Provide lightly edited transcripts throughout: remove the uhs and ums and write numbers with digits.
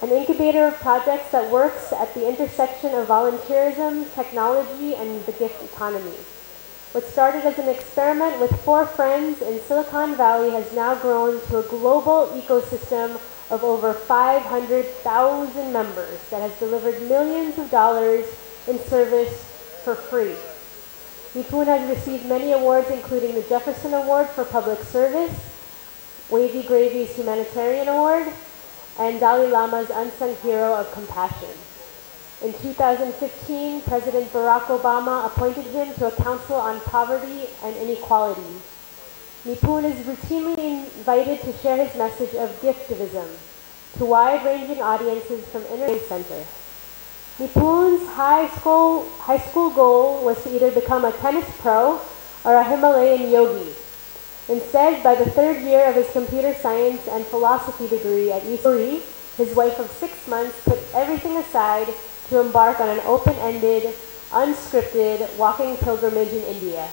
an incubator of projects that works at the intersection of volunteerism, technology, and the gift economy. What started as an experiment with 4 friends in Silicon Valley has now grown to a global ecosystem of over 500,000 members that has delivered millions of dollars in service for free. Nipun has received many awards, including the Jefferson Award for Public Service, Wavy Gravy's Humanitarian Award, and Dalai Lama's Unsung Hero of Compassion. In 2015, President Barack Obama appointed him to a Council on Poverty and Inequality. Nipun is routinely invited to share his message of giftivism to wide-ranging audiences from inner center. Nipun's high school goal was to either become a tennis pro or a Himalayan yogi. Instead, by the 3rd year of his computer science and philosophy degree at UC, his wife of 6 months put everything aside to embark on an open-ended, unscripted walking pilgrimage in India.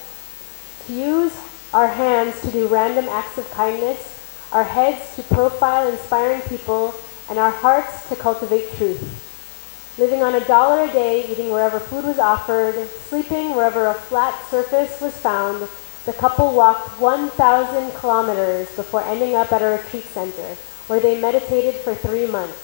To use our hands to do random acts of kindness, our heads to profile inspiring people, and our hearts to cultivate truth. Living on $1 a day, eating wherever food was offered, sleeping wherever a flat surface was found, the couple walked 1,000 kilometers before ending up at a retreat center, where they meditated for 3 months.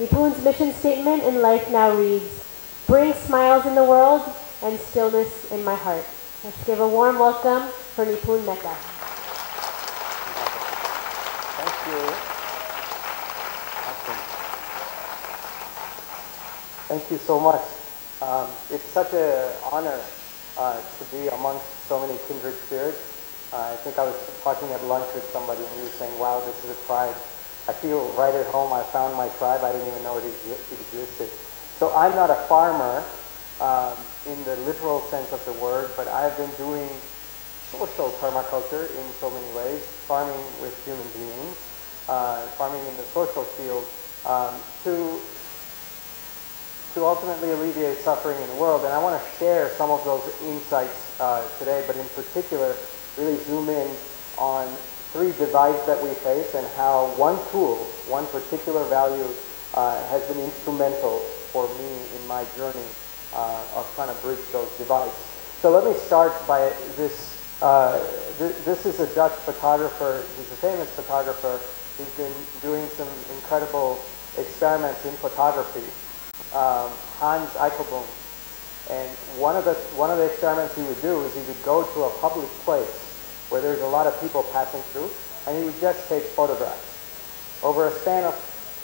Nipun's mission statement in life now reads, "Bring smiles in the world and stillness in my heart." Let's give a warm welcome for Nipun Mehta. Thank you. Awesome. Thank you so much. It's such an honor to be amongst so many kindred spirits. I think I was talking at lunch with somebody and he was saying, wow, this is a tribe. I feel right at home. I found my tribe. I didn't even know it existed. So I'm not a farmer in the literal sense of the word, but I've been doing social permaculture in so many ways, farming with human beings, farming in the social field, to ultimately alleviate suffering in the world. And I want to share some of those insights today, but in particular, really zoom in on 3 divides that we face and how one tool, one particular value has been instrumental for me in my journey of trying to bridge those divides. So let me start by this. This is a Dutch photographer. He's a famous photographer. He's been doing some incredible experiments in photography. Hans Eichelboom. And one of the experiments he would do is he would go to a public place where there's a lot of people passing through, and he would just take photographs over a span of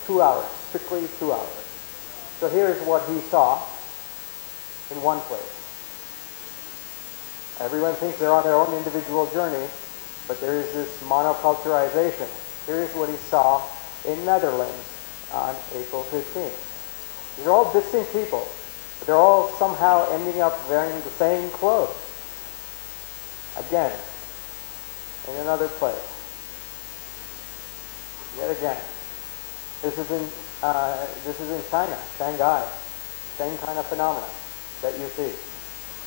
2 hours, strictly 2 hours. So here's what he saw in one place. Everyone thinks they're on their own individual journey, but there is this monoculturization. Here's what he saw in Netherlands on April 15th. These are all distinct people, but they're all somehow ending up wearing the same clothes. Again, in another place. Yet again. This is in China, Shanghai. Same kind of phenomena that you see.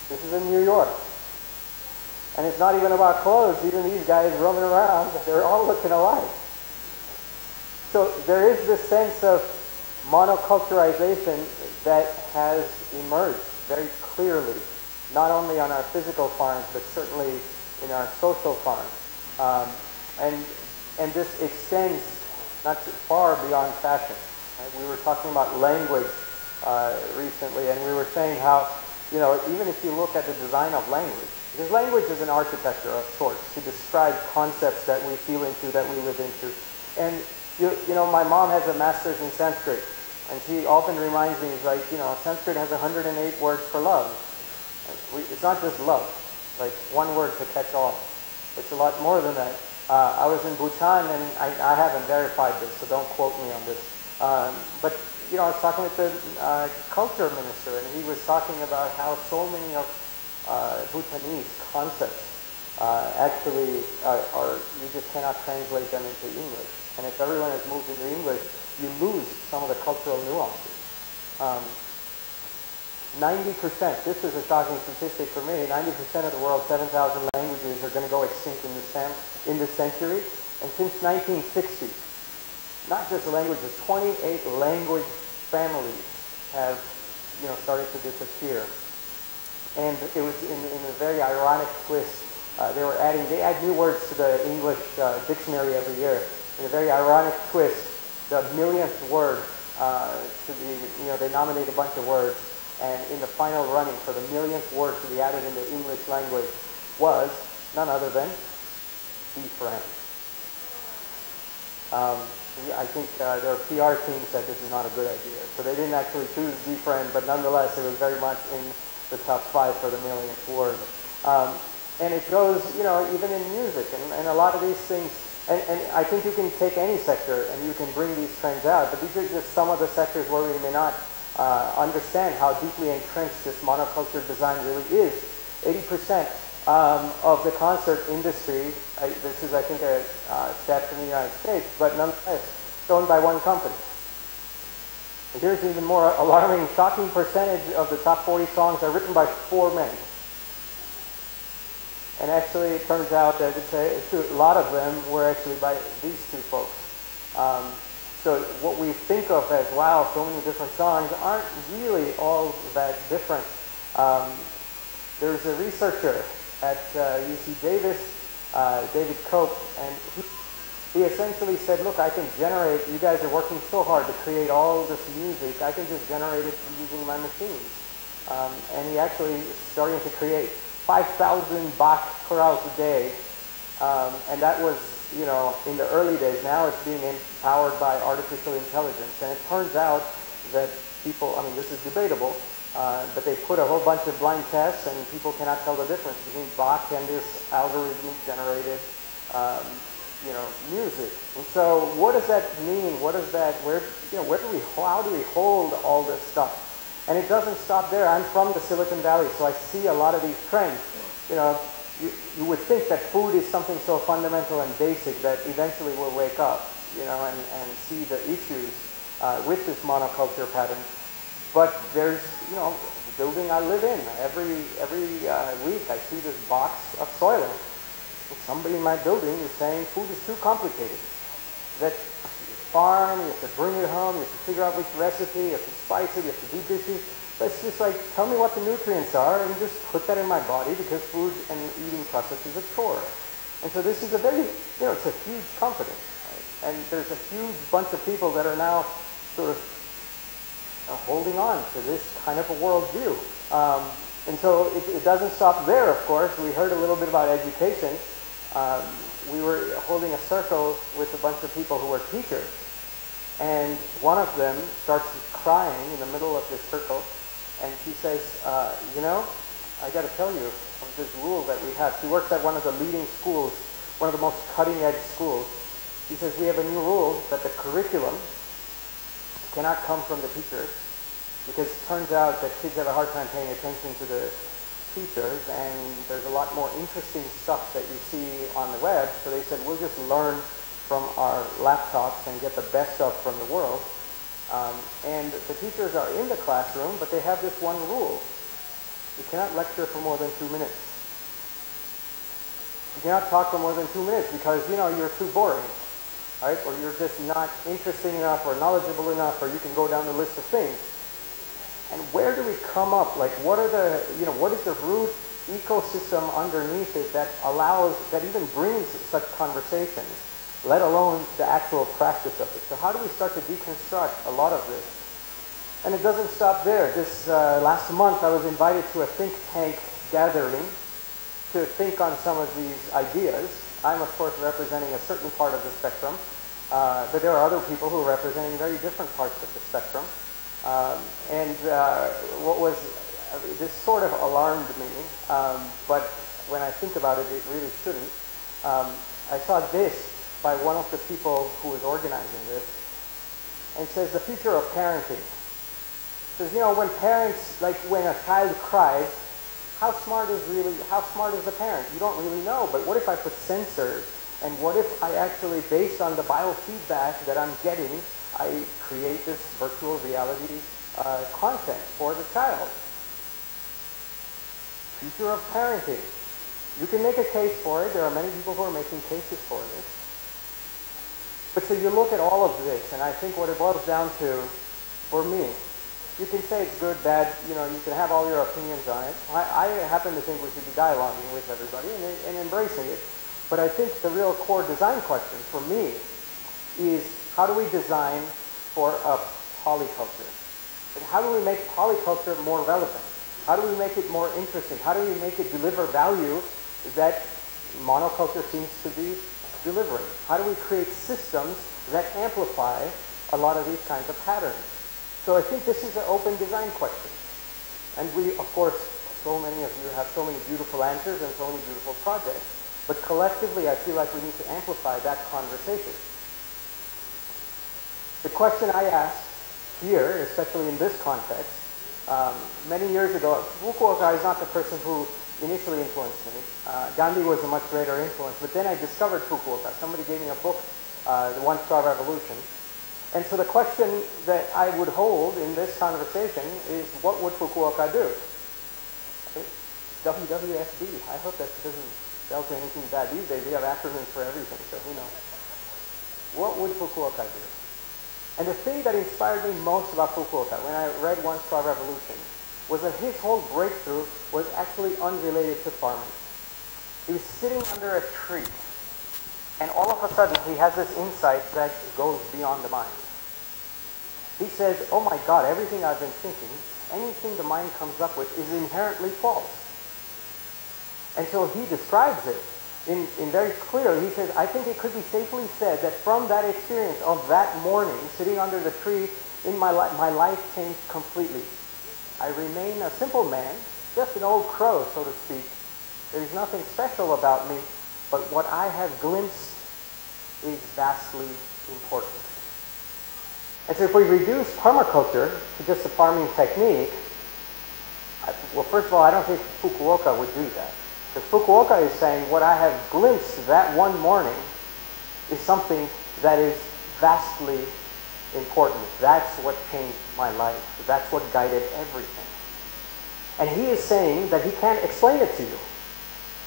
This is in New York. And it's not even about clothes. Even these guys roaming around, they're all looking alike. So there is this sense of monoculturization that has emerged very clearly, not only on our physical farms, but certainly in our social farms. And this extends not too far beyond fashion. Right? We were talking about language recently, and we were saying how, even if you look at the design of language, because language is an architecture of sorts to describe concepts that we feel into, that we live into. And, my mom has a master's in Sanskrit, and she often reminds me, Sanskrit has 108 words for love. It's not just love, like one word to catch all. It's a lot more than that. I was in Bhutan, and I haven't verified this, so don't quote me on this. But I was talking with the culture minister, and he was talking about how so many of Bhutanese concepts actually you just cannot translate them into English. And if everyone has moved into English, you lose some of the cultural nuances. 90%, this is a shocking statistic for me, 90% of the world's 7,000 languages are going to go extinct in this century. And since 1960, not just languages, 28 language families have, started to disappear. And it was in a very ironic twist. They add new words to the English dictionary every year. In a very ironic twist, the millionth word they nominate a bunch of words, and in the final running for the millionth word to be added in the English language was none other than befriend. I think their PR team said this is not a good idea, so they didn't actually choose befriend, but nonetheless it was very much in the top 5 for the millionth word. And it goes, even in music and a lot of these things. And I think you can take any sector and you can bring these trends out, but these are just some of the sectors where we may not understand how deeply entrenched this monoculture design really is. 80% of the concert industry, this is I think a stat from the United States, but nonetheless, it's owned by one company. And here's an even more alarming, shocking percentage of the top 40 songs are written by 4 men. And actually, it turns out that a lot of them were actually by these 2 folks. So what we think of as, wow, so many different songs aren't really all that different. There's a researcher at UC Davis, David Cope, and he essentially said, look, I can generate, you guys are working so hard to create all this music, I can just generate it using my machines. And he actually is starting to create 5,000 Bach chorales a day, and that was, in the early days. Now it's being empowered by artificial intelligence, and it turns out that people, this is debatable, but they put a whole bunch of blind tests, and people cannot tell the difference between Bach and this algorithmic generated, music. And so, what does that mean? What is that? How do we hold all this stuff? And it doesn't stop there. I'm from the Silicon Valley, so I see a lot of these trends. You would think that food is something so fundamental and basic that eventually we'll wake up, and see the issues with this monoculture pattern. But there's, the building I live in, every week I see this box of Soylent. Somebody in my building is saying food is too complicated. That farm, you have to bring it home, you have to figure out which recipe, you have to spice it, you have to do dishes. But it's just like, tell me what the nutrients are and just put that in my body because food and eating process is a chore. And so this is a very, it's a huge company. Right? And there's a huge bunch of people that are now sort of holding on to this kind of a worldview. And so it doesn't stop there, of course. We heard a little bit about education. We were holding a circle with a bunch of people who were teachers. And one of them starts crying in the middle of this circle. And she says, I got to tell you of this rule that we have. She works at one of the leading schools, one of the most cutting-edge schools. She says, we have a new rule that the curriculum cannot come from the teachers because it turns out that kids have a hard time paying attention to the teachers, and there's a lot more interesting stuff that you see on the web. So they said, we'll just learn from our laptops and get the best stuff from the world. And the teachers are in the classroom, but they have this one rule. You cannot lecture for more than 2 minutes. You cannot talk for more than 2 minutes because, you're too boring, right? Or you're just not interesting enough or knowledgeable enough, or you can go down the list of things. And where do we come up? Like, what is the root ecosystem underneath it that even brings such conversations, let alone the actual practice of it? So how do we start to deconstruct a lot of this? And it doesn't stop there. This last month I was invited to a think tank gathering to think on some of these ideas. I'm of course representing a certain part of the spectrum, but there are other people who are representing very different parts of the spectrum. This sort of alarmed me, but when I think about it, it really shouldn't. I saw this by one of the people who was organizing this, and it says the future of parenting. It says, when parents, like when a child cries, how smart is the parent? You don't really know, but what if I put sensors, and what if I actually, based on the biofeedback that I'm getting, I create this virtual reality content for the child? Future of parenting. You can make a case for it. There are many people who are making cases for this. But so you look at all of this, and I think what it boils down to, for me, you can say it's good, bad, you know, you can have all your opinions on it. I happen to think we should be dialoguing with everybody and embracing it. But I think the real core design question for me is, how do we design for a polyculture? And how do we make polyculture more relevant? How do we make it more interesting? How do we make it deliver value that monoculture seems to be delivering? How do we create systems that amplify a lot of these kinds of patterns? So I think this is an open design question. And we, of course, so many of you have so many beautiful answers and so many beautiful projects. But collectively, I feel like we need to amplify that conversation. The question I asked here, especially in this context, many years ago, Fukuoka is not the person who initially influenced me. Gandhi was a much greater influence, but then I discovered Fukuoka. Somebody gave me a book, The One Star Revolution. And so the question that I would hold in this conversation is, what would Fukuoka do? WWFD. I hope that doesn't spell to anything bad. These days we have acronyms for everything, so who knows. What would Fukuoka do? And the thing that inspired me most about Fukuoka when I read One Star Revolution was that his whole breakthrough was actually unrelated to farming. He was sitting under a tree, and all of a sudden he has this insight that goes beyond the mind. He says, oh my God, everything I've been thinking, anything the mind comes up with is inherently false. And so he describes it in very clearly. He says, I think it could be safely said that from that experience of that morning, sitting under the tree, in my life changed completely. I remain a simple man, just an old crow, so to speak. There's nothing special about me, but what I have glimpsed is vastly important. And so if we reduce permaculture to just a farming technique, well, first of all, I don't think Fukuoka would do that. Because Fukuoka is saying what I have glimpsed that one morning is something that is vastly important. That's what changed my life. That's what guided everything. And he is saying that he can't explain it to you,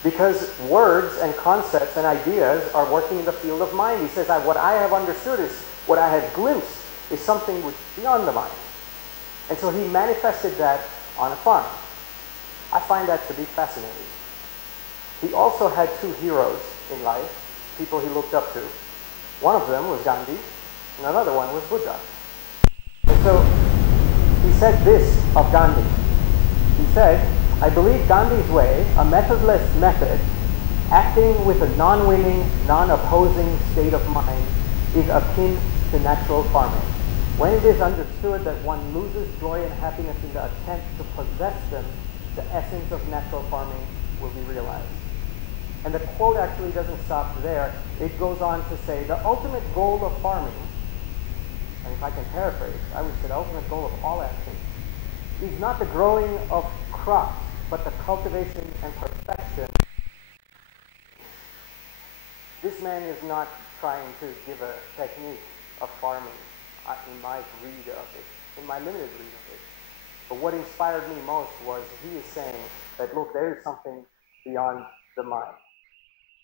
because words and concepts and ideas are working in the field of mind. He says, what I have understood is, what I have glimpsed is something which is beyond the mind. And so he manifested that on a farm. I find that to be fascinating. He also had two heroes in life, people he looked up to. One of them was Gandhi, and another one was Buddha. And so he said this of Gandhi. He said, I believe Gandhi's way, a methodless method, acting with a non-winning, non-opposing state of mind, is akin to natural farming. When it is understood that one loses joy and happiness in the attempt to possess them, the essence of natural farming will be realized. And the quote actually doesn't stop there. It goes on to say, the ultimate goal of farming, and if I can paraphrase, I would say the ultimate goal of all action, is not the growing of crops, but the cultivation and perfection. This man is not trying to give a technique of farming in my read of it, in my limited read of it. But what inspired me most was he is saying that, look, there is something beyond the mind.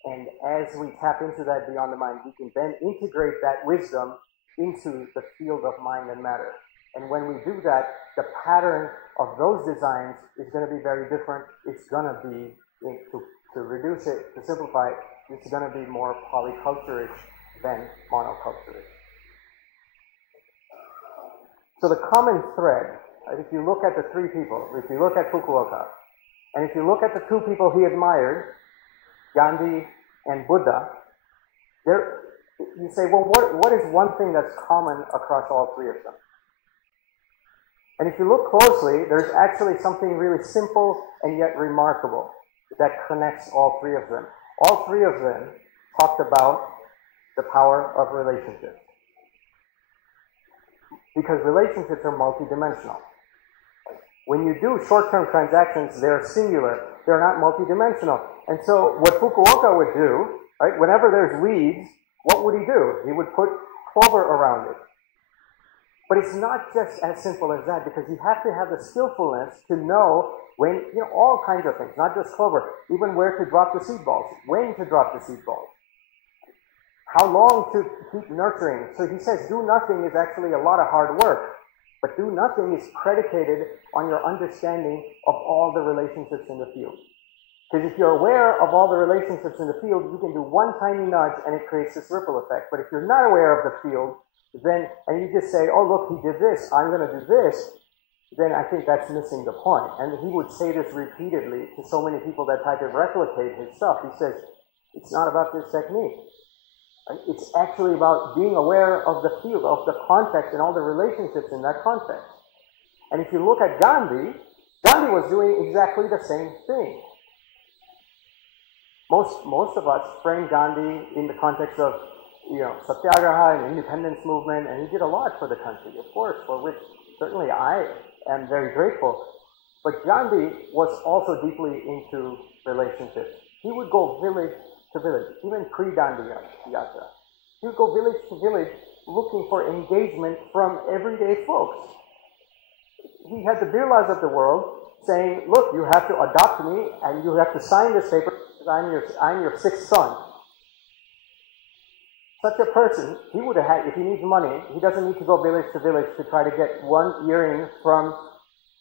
And as we tap into that beyond the mind, we can then integrate that wisdom into the field of mind and matter. And when we do that, the pattern of those designs is going to be very different. It's going to be, to reduce it, to simplify it, it's going to be more polyculture-ish than monoculture-ish. So the common thread, if you look at the three people, if you look at Fukuoka, and if you look at the two people he admired, Gandhi and Buddha, you say, well, what is one thing that's common across all three of them? And if you look closely, there's actually something really simple and yet remarkable that connects all three of them. All three of them talked about the power of relationships. Because relationships are multidimensional. When you do short-term transactions, they're singular. They're not multidimensional. And so what Fukuoka would do, right, whenever there's weeds, what would he do? He would put clover around it. But it's not just as simple as that, because you have to have the skillfulness to know when, all kinds of things, not just clover, even where to drop the seed balls, when to drop the seed balls, how long to keep nurturing. So he says do nothing is actually a lot of hard work, but do nothing is predicated on your understanding of all the relationships in the field. Because if you're aware of all the relationships in the field, you can do one tiny nudge and it creates this ripple effect. But if you're not aware of the field, then, and you just say, oh look, he did this, I'm going to do this, then I think that's missing the point. And he would say this repeatedly to so many people that tried to replicate his stuff. He says, it's not about this technique. It's actually about being aware of the field, of the context and all the relationships in that context. And if you look at Gandhi, Gandhi was doing exactly the same thing. Most of us frame Gandhi in the context of, Satyagraha and independence movement, and he did a lot for the country, of course, for which certainly I am very grateful. But Gandhi was also deeply into relationships. He would go village to village, even pre-Dandi Yatra. He would go village to village looking for engagement from everyday folks. He had the birlas of the world saying, look, you have to adopt me and you have to sign this paper because I'm your sixth son. Such a person, he would have had, if he needs money, he doesn't need to go village to village to try to get one earring from,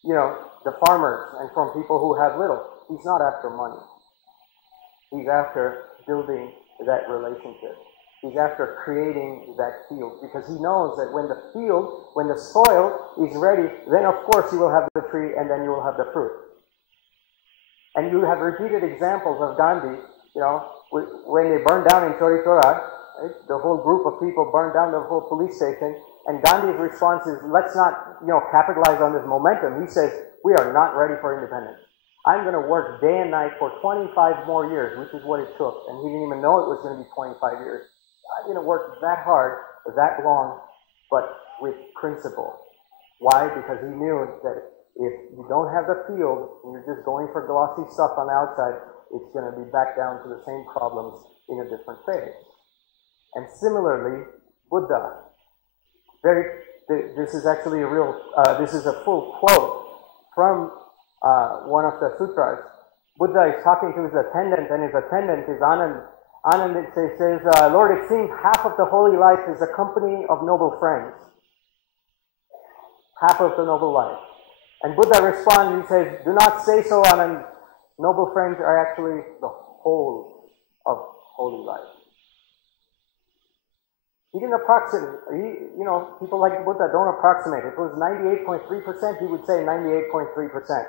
the farmers and from people who have little. He's not after money. He's after building that relationship. He's after creating that field because he knows that when the soil is ready, then of course you will have the tree and then you will have the fruit. And you have repeated examples of Gandhi, when they burned down in Chori Chora, right, the whole group of people burned down the whole police station, and Gandhi's response is, let's not, capitalize on this momentum. He says, we are not ready for independence. I'm going to work day and night for 25 more years, which is what it took. And he didn't even know it was going to be 25 years. I'm going to work that hard, that long, but with principle. Why? Because he knew that if you don't have the field and you're just going for glossy stuff on the outside, it's going to be back down to the same problems in a different phase. And similarly, Buddha. This is actually this is a full quote from one of the sutras. Buddha is talking to his attendant, and his attendant is Anand. Anand says, Lord, it seems half of the holy life is a company of noble friends. Half of the noble life. And Buddha responds, he says, do not say so, Anand. Noble friends are actually the whole of holy life. He didn't approximate. People like Buddha don't approximate. If it was 98.3%, he would say 98.3%.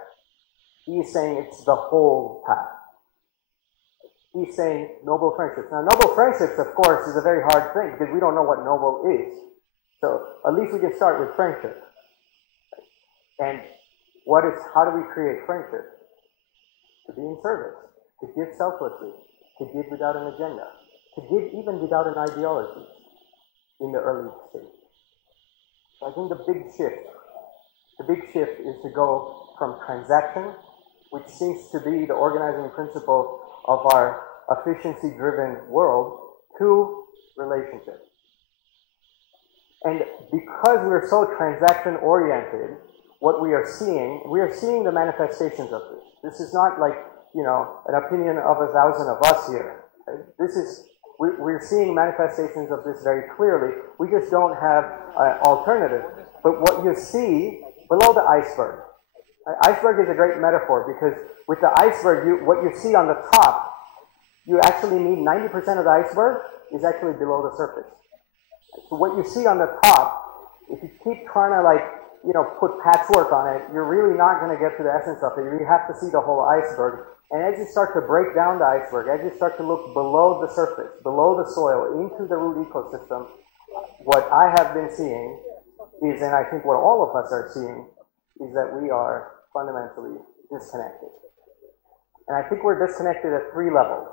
He is saying it's the whole path. He's saying noble friendships. Now, noble friendships, of course, is a very hard thing because we don't know what noble is. So at least we can start with friendship. And how do we create friendship? To be in service, to give selflessly, to give without an agenda, to give even without an ideology in the early stage. So I think the big shift is to go from transaction, which seems to be the organizing principle of our efficiency-driven world, to relationship. And because we're so transaction-oriented, what we are seeing the manifestations of this. This is not like, an opinion of 1,000 of us here. Right? We're seeing manifestations of this very clearly. We just don't have an alternative. But what you see below the iceberg, iceberg is a great metaphor because with the iceberg, what you see on the top, you actually need 90% of the iceberg is actually below the surface. So what you see on the top, if you keep trying to put patchwork on it, you're really not going to get to the essence of it. You have to see the whole iceberg. And as you start to break down the iceberg, as you start to look below the surface, below the soil, into the root ecosystem, what I have been seeing is, and I think what all of us are seeing, is that we are fundamentally disconnected. And I think we're disconnected at 3 levels.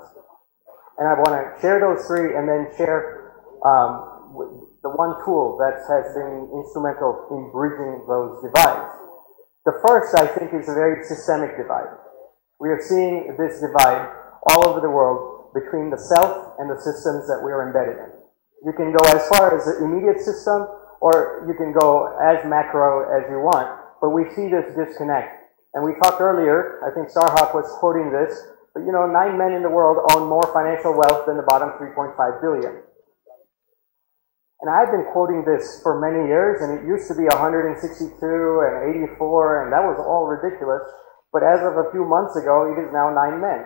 And I want to share those 3 and then share the one tool that has been instrumental in bridging those divides. The first, I think, is a very systemic divide. We are seeing this divide all over the world between the self and the systems that we are embedded in. You can go as far as the immediate system, or you can go as macro as you want, but we see this disconnect. And we talked earlier, I think Starhawk was quoting this, but 9 men in the world own more financial wealth than the bottom 3.5 billion. And I've been quoting this for many years, and it used to be 162 and 84, and that was all ridiculous. But as of a few months ago, it is now 9 men.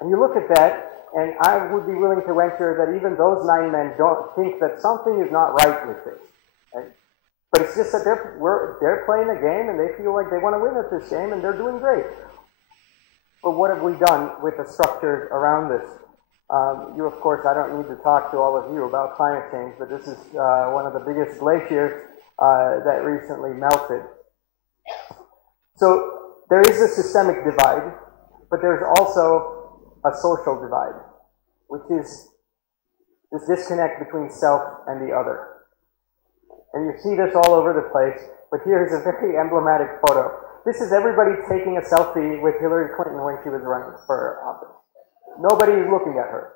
And you look at that, and I would be willing to venture that even those 9 men don't think that something is not right with this. Right? But it's just that they're playing a game, and they feel like they want to win at this game, and they're doing great. But what have we done with the structures around this? You, of course, I don't need to talk to all of you about climate change, but this is one of the biggest glaciers that recently melted. So there is a systemic divide, but there's also a social divide, which is this disconnect between self and the other. And you see this all over the place, but here's a very emblematic photo. This is everybody taking a selfie with Hillary Clinton when she was running for office. Nobody is looking at her.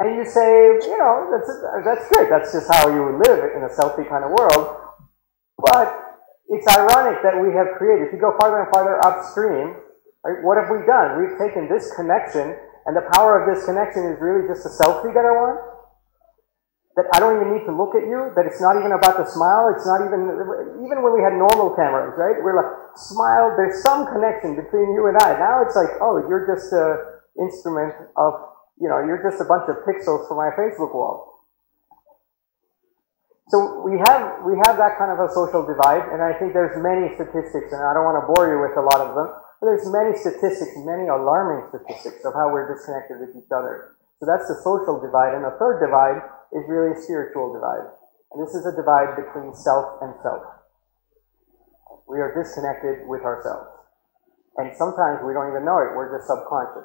And you say, you know, that's great. That's just how you would live in a selfie kind of world. But it's ironic that we have created, if you go farther and farther upstream, right, what have we done? We've taken this connection, and the power of this connection is really just a selfie that I want. That I don't even need to look at you, that it's not even about the smile, it's not even when we had normal cameras, right? We're like, smile, there's some connection between you and I. Now it's like, oh, you're just an instrument of, you know, you're just a bunch of pixels for my Facebook wall. So we have that kind of a social divide, and I think there's many statistics, and I don't want to bore you with a lot of them, but there's many statistics, many alarming statistics of how we're disconnected with each other. So that's the social divide, and the third divide is really a spiritual divide. And this is a divide between self and self. We are disconnected with ourselves. And sometimes we don't even know it, we're just subconscious.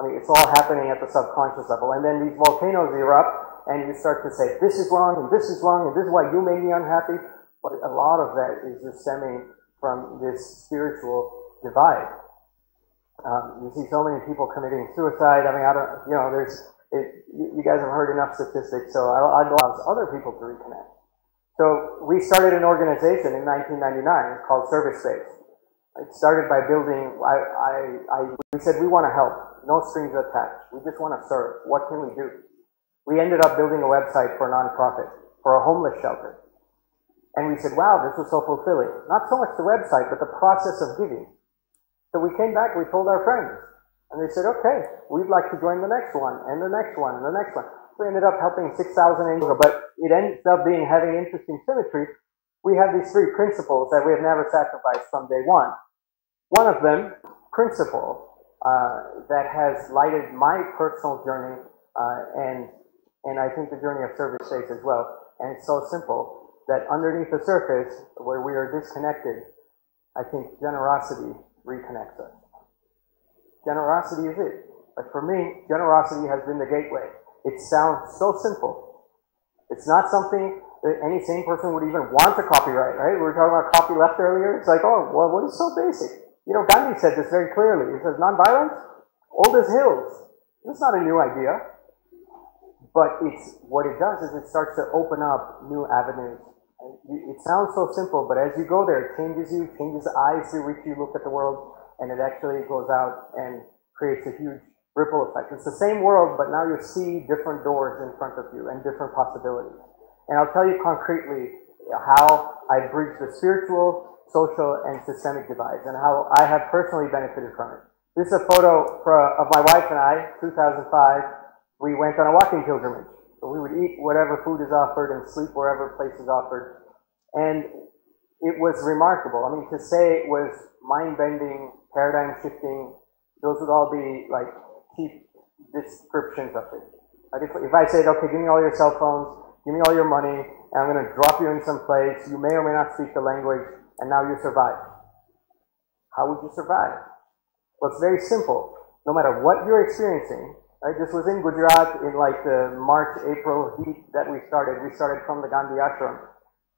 I mean, it's all happening at the subconscious level. And then these volcanoes erupt, and you start to say, this is wrong, and this is wrong, and this is why you made me unhappy. But a lot of that is just stemming from this spiritual divide. You see so many people committing suicide. I mean, I don't, you know, you guys have heard enough statistics, so I'd allow other people to reconnect. So we started an organization in 1999 called Service Space. It started by building, we said we want to help, no strings attached. We just want to serve. What can we do? We ended up building a website for a nonprofit, for a homeless shelter. And we said, wow, this was so fulfilling. Not so much the website, but the process of giving. So we came back, we told our friends. And they said, okay, we'd like to join the next one, and the next one, and the next one. We ended up helping 6,000 individuals, but it ended up having interesting symmetry. We have these 3 principles that we have never sacrificed from day one. One of them, principle, that has lighted my personal journey, and I think the journey of Service Space as well. And it's so simple that underneath the surface, where we are disconnected, I think generosity reconnects us. Generosity is it. But for me, generosity has been the gateway. It sounds so simple. It's not something that any sane person would even want to copyright, right? We were talking about copyleft earlier. It's like, oh, well, what is so basic? You know, Gandhi said this very clearly. He says, nonviolence, old as hills. It's not a new idea. But what it does is it starts to open up new avenues. It sounds so simple, but as you go there, it changes you, changes the eyes through which you look at the world, and it actually goes out and creates a huge ripple effect. It's the same world, but now you see different doors in front of you and different possibilities. And I'll tell you concretely how I bridge the spiritual, social, and systemic divides, and how I have personally benefited from it. This is a photo of my wife and I, 2005. We went on a walking pilgrimage. So we would eat whatever food is offered and sleep wherever place is offered. And it was remarkable. I mean, to say it was mind-bending, paradigm-shifting, those would all be like cheap descriptions of it. Like if I said, okay, give me all your cell phones, give me all your money, and I'm going to drop you in some place, you may or may not speak the language, and now you survive. How would you survive? Well, it's very simple. No matter what you're experiencing, right? This was in Gujarat in like the March, April heat that we started. We started from the Gandhi ashram.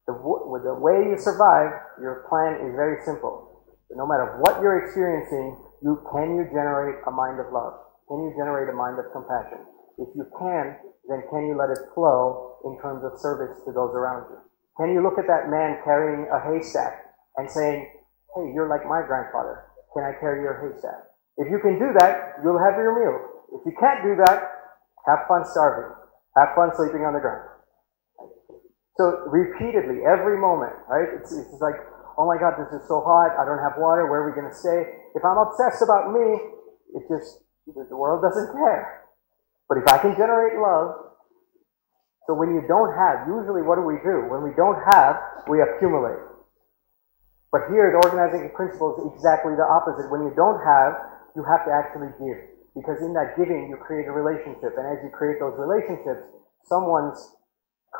With the way you survive, your plan is very simple. So no matter what you're experiencing, can you generate a mind of love? Can you generate a mind of compassion? If you can, then can you let it flow in terms of service to those around you? Can you look at that man carrying a haystack and saying, hey, you're like my grandfather. Can I carry your haystack? If you can do that, you'll have your meal. If you can't do that, Have fun starving. Have fun sleeping on the ground. So repeatedly, every moment, right? It's like, oh my God, this is so hot. I don't have water. Where are we going to stay? If I'm obsessed about me, the world doesn't care. But if I can generate love, so when you don't have, usually what do? When we don't have, we accumulate. But here, the organizing principle is exactly the opposite. When you don't have, you have to actually give. Because in that giving, you create a relationship. And as you create those relationships, someone's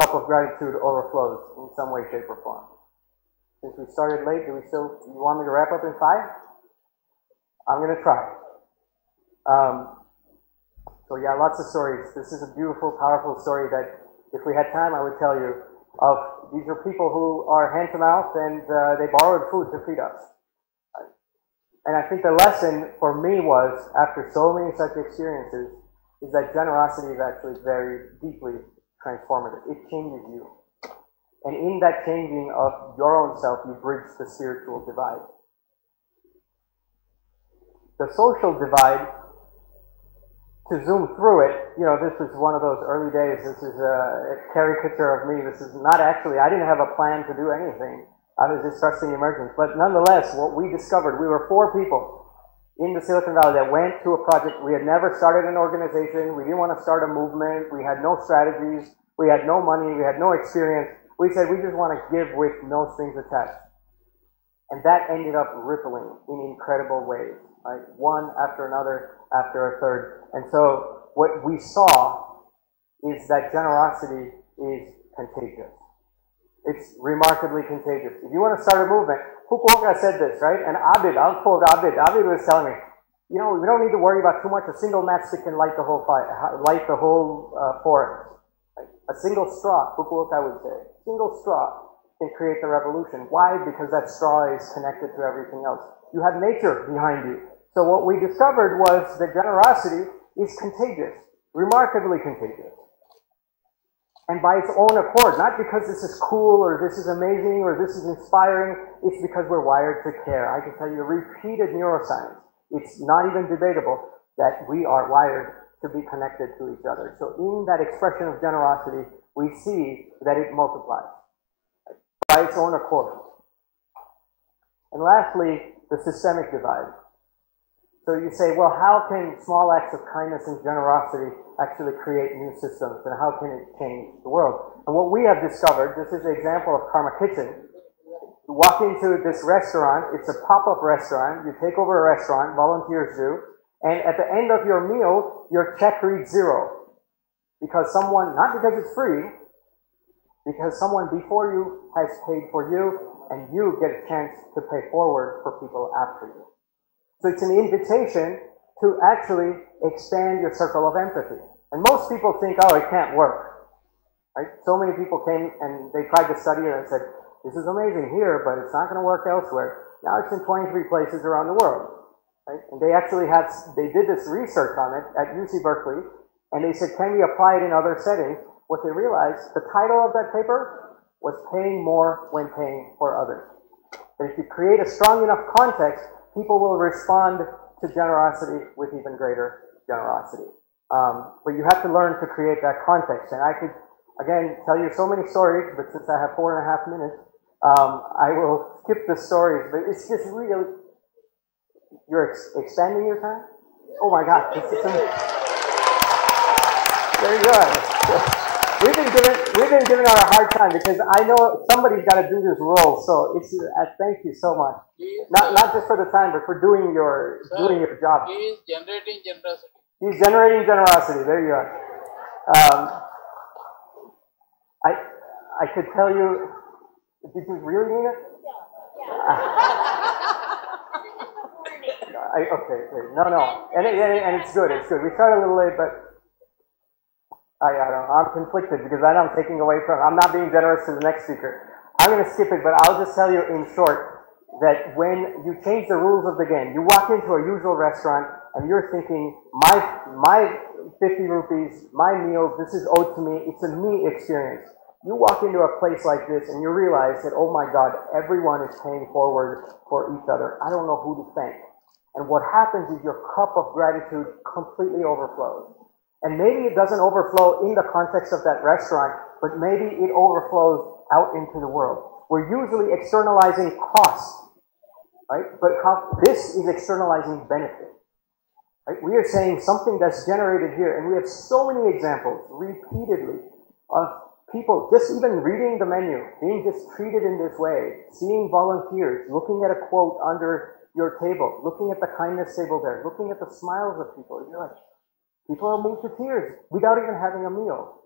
cup of gratitude overflows in some way, shape, or form. Since we started late, you want me to wrap up in 5? I'm going to try. So yeah, lots of stories. This is a beautiful, powerful story that if we had time, I would tell you of. These are people who are hand to mouth, and they borrowed food to feed us. And I think the lesson for me was, after so many such experiences, is that generosity is actually very deeply transformative. It changes you. And in that changing of your own self, you bridge the spiritual divide. The social divide, to zoom through it, this was one of those early days. This is a caricature of me. This is not actually, I didn't have a plan to do anything. I was just trusting emergence. But nonetheless, what we discovered, we were 4 people in the Silicon Valley that went to a project. We had never started an organization. We didn't want to start a movement. We had no strategies. We had no money. We had no experience. We said we just want to give with no strings attached. And that ended up rippling in incredible ways, right? One after another, after a third. And so what we saw is that generosity is contagious. It's remarkably contagious. If you want to start a movement, Fukuoka said this, right? And I'll quote Abid. Abid was telling me, we don't need to worry about too much. A single matchstick can light the whole fire, light the whole forest. Right? A single straw, Fukuoka would say, single straw can create the revolution. Why? Because that straw is connected to everything else. You have nature behind you. So what we discovered was that generosity is contagious, remarkably contagious. And by its own accord, not because this is cool or this is amazing or this is inspiring, it's because we're wired to care. I can tell you repeated neuroscience, it's not even debatable that we are wired to be connected to each other. So in that expression of generosity, we see that it multiplies by its own accord. And lastly, the systemic divide. So you say, well, how can small acts of kindness and generosity actually create new systems, and how can it change the world? And what we have discovered, this is an example of Karma Kitchen. You walk into this restaurant, it's a pop-up restaurant, you take over a restaurant, volunteers do, and at the end of your meal, your check reads 0. Because someone, not because it's free, because someone before you has paid for you, and you get a chance to pay forward for people after you. So it's an invitation to actually expand your circle of empathy. And most people think, oh, it can't work. Right? So many people came and they tried to study it and said, this is amazing here, but it's not going to work elsewhere. Now it's in 23 places around the world. Right? And they actually they did this research on it at UC Berkeley, and they said, can we apply it in other settings? What they realized, the title of that paper was Paying More When Paying for Others. And if you create a strong enough context, people will respond to generosity with even greater generosity. But you have to learn to create that context. And I could, again, tell you so many stories, but since I have 4.5 minutes, I will skip the stories. But it's just really, you're expanding your time? Oh my God, this is very good. We've been giving her a hard time because I know somebody's got to do this role. So it's thank you so much. Not just for the time, but for doing your job. He is generating generosity. He's generating generosity. There you are. I could tell you. Did you really mean it? Yeah. Okay. No. And it's good. It's good. We started a little late, but. I don't know, I'm conflicted because then I'm taking away from, I'm not being generous to the next speaker. I'm going to skip it, but I'll just tell you in short that when you change the rules of the game, you walk into a usual restaurant and you're thinking, my 50 rupees, my meal, this is owed to me, it's a me experience. You walk into a place like this and you realize that, oh my God, everyone is paying forward for each other. I don't know who to thank. And what happens is your cup of gratitude completely overflows. And maybe it doesn't overflow in the context of that restaurant, but maybe it overflows out into the world. We're usually externalizing cost, right? But how this is externalizing benefit. Right? We are saying something that's generated here, and we have so many examples repeatedly of people just even reading the menu, being just treated in this way, seeing volunteers, looking at a quote under your table, looking at the kindness table there, looking at the smiles of people. You're like, people are moved to tears without even having a meal.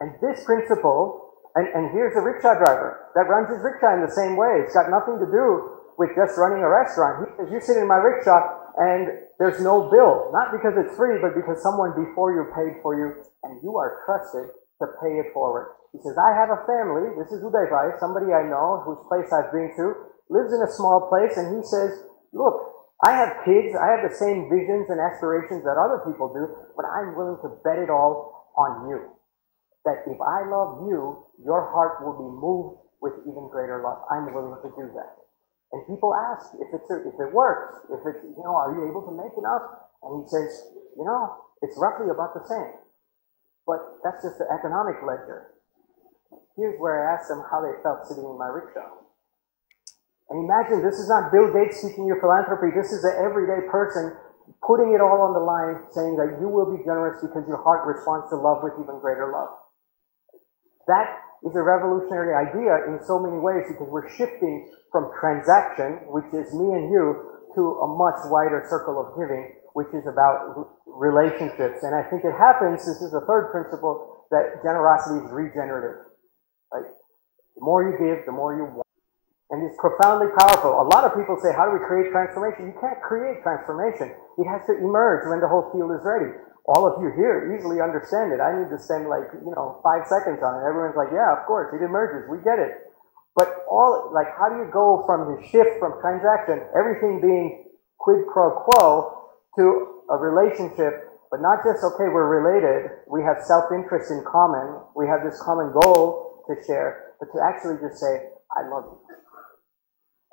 And this principle, and here's a rickshaw driver that runs his rickshaw in the same way. It's got nothing to do with just running a restaurant. He says, you sit in my rickshaw and there's no bill, not because it's free, but because someone before you paid for you, and you are trusted to pay it forward. He says, I have a family. This is Udaybhai, somebody I know, whose place I've been to, lives in a small place, and he says, look, I have kids, I have the same visions and aspirations that other people do, but I'm willing to bet it all on you. That if I love you, your heart will be moved with even greater love. I'm willing to do that. And people ask if it works, if it's, are you able to make enough? And he says, it's roughly about the same. But that's just the economic ledger. Here's where I asked them how they felt sitting in my rickshaw. And imagine, this is not Bill Gates teaching you philanthropy. This is the everyday person putting it all on the line, saying that you will be generous because your heart responds to love with even greater love. That is a revolutionary idea in so many ways, because we're shifting from transaction, which is me and you, to a much wider circle of giving, which is about relationships. And I think it happens, this is the third principle, that generosity is regenerative. Right? The more you give, the more you want. And it's profoundly powerful. A lot of people say, how do we create transformation? You can't create transformation. It has to emerge when the whole field is ready. All of you here easily understand it. I need to spend 5 seconds on it. Everyone's like, yeah, of course, it emerges. We get it. But how do you go from the shift from transaction, everything being quid pro quo, to a relationship, but not just, okay, we're related, we have self-interest in common, we have this common goal to share, but to actually just say, I love you.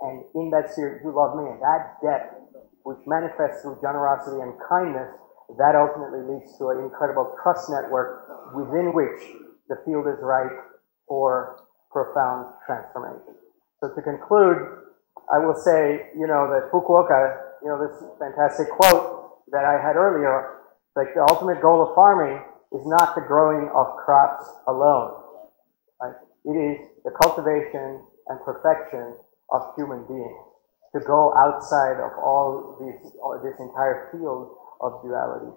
And in that spirit, you love me. And that depth, which manifests through generosity and kindness, that ultimately leads to an incredible trust network within which the field is ripe for profound transformation. So to conclude, I will say, that Fukuoka, this fantastic quote that I had earlier, like the ultimate goal of farming is not the growing of crops alone. Right? It is the cultivation and perfection of human beings, to go outside of this entire field of duality.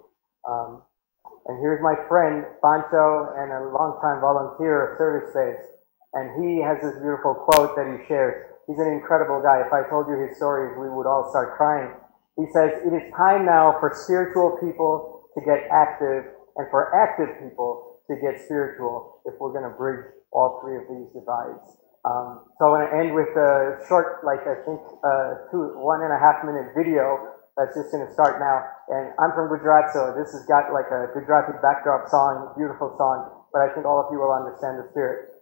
And here's my friend, Pancho, and a longtime volunteer of Service Space. And he has this beautiful quote that he shares. He's an incredible guy. If I told you his stories, we would all start crying. He says, it is time now for spiritual people to get active and for active people to get spiritual if we're going to bridge all three of these divides. So I want to end with a short, 1.5 minute video that's just going to start now. And I'm from Gujarat, so this has got like a Gujarati backdrop song, beautiful song, but I think all of you will understand the spirit.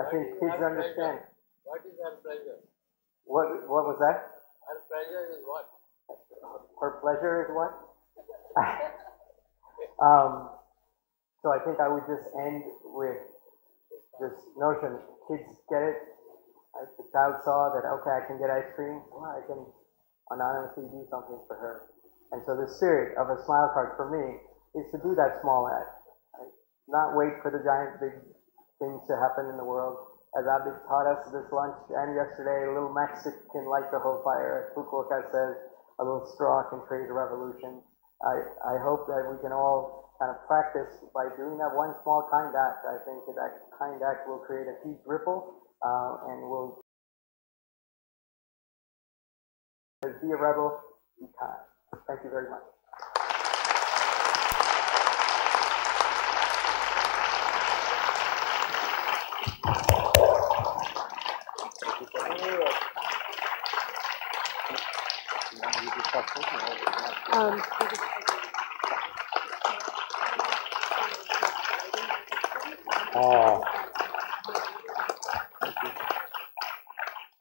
I think kids understand. What is her pleasure? What was that? Her pleasure is what? Her pleasure is what? So I think I would just end with this notion. Kids get it. The child saw that, okay, I can get ice cream. Well, I can anonymously do something for her. And so the spirit of a smile card for me is to do that small act. Right? Not wait for the giant big things to happen in the world. As Abid taught us this lunch and yesterday, a little matchstick can light the whole fire. As Fukuoka says, a little straw can create a revolution. I hope that we can all kind of practice by doing that one small kind act. I think that kind act will create a huge ripple and will be a rebel, be kind. Thank you very much.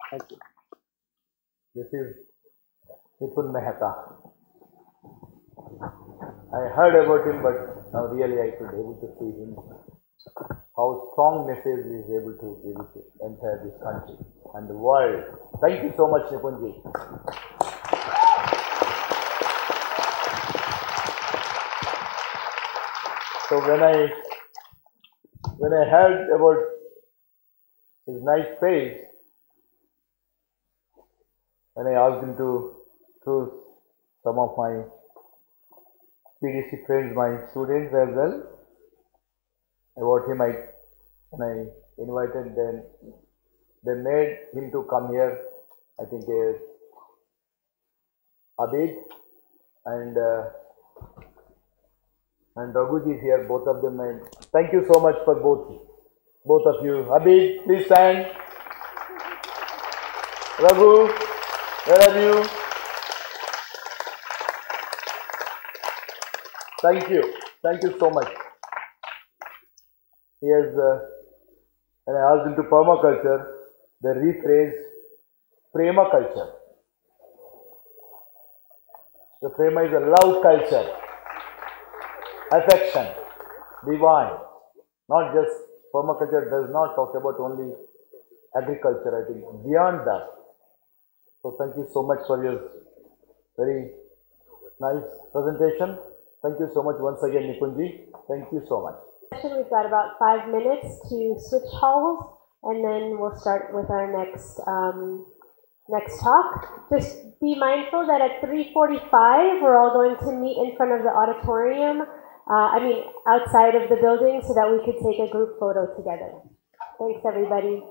Thank you. This is Nipun Mehta. I heard about him, but now really I could able to see him. How strong message he is able to give to entire this country and the world. Thank you so much, Nipunji. So when I heard about his nice face, and I asked him to choose some of my PDC friends, my students as well, about him, when I invited them, they made him to come here. I think Abid and Raghuji is here, both of them. And thank you so much for both of you. Abid, please stand. Raghu, where are you? Thank you so much. He has, when I asked him to permaculture, they rephrased Permaculture. The Prema is a love culture, affection, divine. Not just, permaculture does not talk about only agriculture, I think, beyond that. So thank you so much for your very nice presentation. Thank you so much once again, Nipunji. Thank you so much. We've got about 5 minutes to switch halls, and then we'll start with our next talk. Just be mindful that at 3:45 we're all going to meet in front of the auditorium, outside of the building, so that we could take a group photo together. Thanks, everybody.